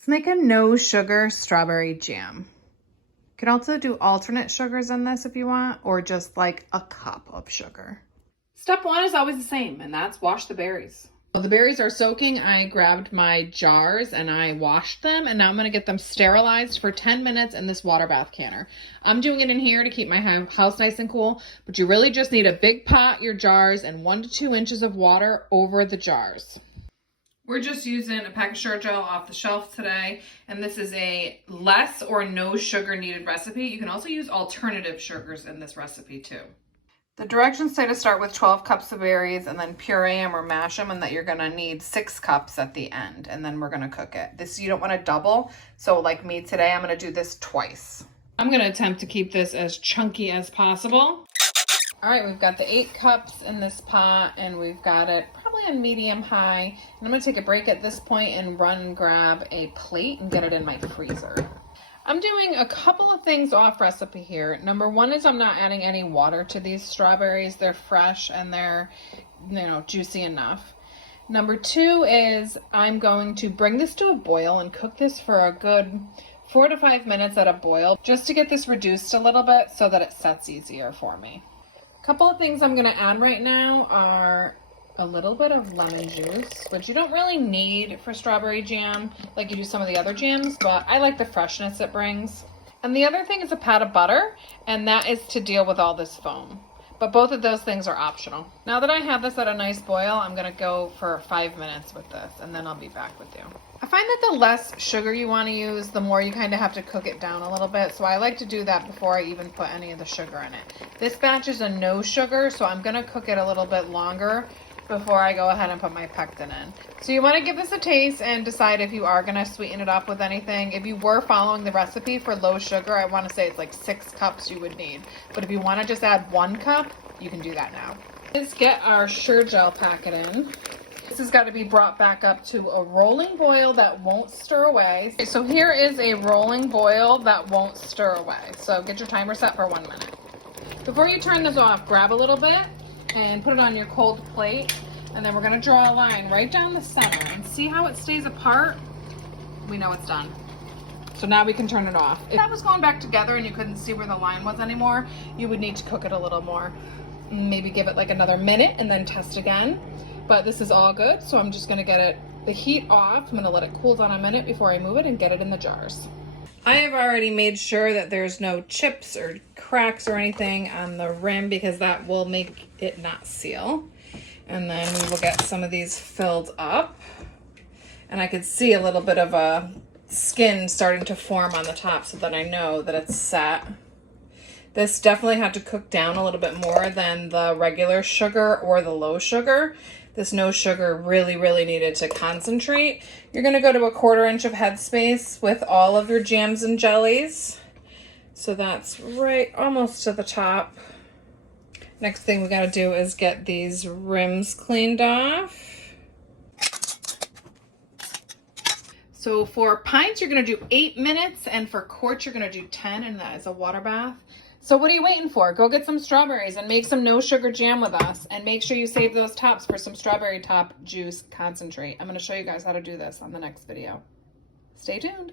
Let's make a no sugar strawberry jam. You can also do alternate sugars in this if you want, or just like a cup of sugar. Step one is always the same, and that's wash the berries. While the berries are soaking, I grabbed my jars and I washed them, and now I'm going to get them sterilized for 10 minutes in this water bath canner. I'm doing it in here to keep my house nice and cool, but you really just need a big pot, your jars, and 1 to 2 inches of water over the jars. We're just using a pack of sugar gel off the shelf today, and this is a less or no sugar needed recipe. You can also use alternative sugars in this recipe too. The directions say to start with 12 cups of berries and then puree them or mash them, and that you're gonna need 6 cups at the end, and then we're gonna cook it. This, you don't wanna double, so like me today, I'm gonna do this twice. I'm gonna attempt to keep this as chunky as possible. All right, we've got the 8 cups in this pot, and we've got it probably on medium high. And I'm gonna take a break at this point and run and grab a plate and get it in my freezer. I'm doing a couple of things off recipe here. Number one is I'm not adding any water to these strawberries. They're fresh and they're, juicy enough. Number two is I'm going to bring this to a boil and cook this for a good 4 to 5 minutes at a boil, just to get this reduced a little bit so that it sets easier for me. A couple of things I'm gonna add right now are a little bit of lemon juice, which you don't really need for strawberry jam like you do some of the other jams, but I like the freshness it brings. And the other thing is a pat of butter, and that is to deal with all this foam. But both of those things are optional. Now that I have this at a nice boil, I'm gonna go for 5 minutes with this, and then I'll be back with you. I find that the less sugar you wanna use, the more you kind of have to cook it down a little bit. So I like to do that before I even put any of the sugar in it. This batch is a no sugar, so I'm gonna cook it a little bit longer before I go ahead and put my pectin in. So you want to give this a taste and decide if you are going to sweeten it up with anything. If you were following the recipe for low sugar, I want to say it's like 6 cups you would need. But if you want to just add 1 cup, you can do that now. Let's get our sugar gel packet in. This has got to be brought back up to a rolling boil that won't stir away. Okay, so here is a rolling boil that won't stir away. So get your timer set for 1 minute. Before you turn this off, grab a little bit and put it on your cold plate, and then we're going to draw a line right down the center and see how it stays apart. We know it's done. So now we can turn it off. If that was going back together and you couldn't see where the line was anymore, you would need to cook it a little more. Maybe give it like another minute and then test again. But this is all good, so I'm just going to get the heat off. I'm going to let it cool down a minute before I move it and get it in the jars. I have already made sure that there's no chips or cracks or anything on the rim, because that will make it not seal. And then we will get some of these filled up. And I could see a little bit of a skin starting to form on the top, so that I know that it's set. This definitely had to cook down a little bit more than the regular sugar or the low sugar. This no sugar really, really needed to concentrate. You're gonna go to a 1/4 inch of headspace with all of your jams and jellies. So that's right almost to the top. Next thing we gotta do is get these rims cleaned off. So for pints, you're gonna do 8 minutes, and for quarts, you're gonna do 10, and that is a water bath. So what are you waiting for? Go get some strawberries and make some no sugar jam with us, and make sure you save those tops for some strawberry top juice concentrate. I'm gonna show you guys how to do this on the next video. Stay tuned.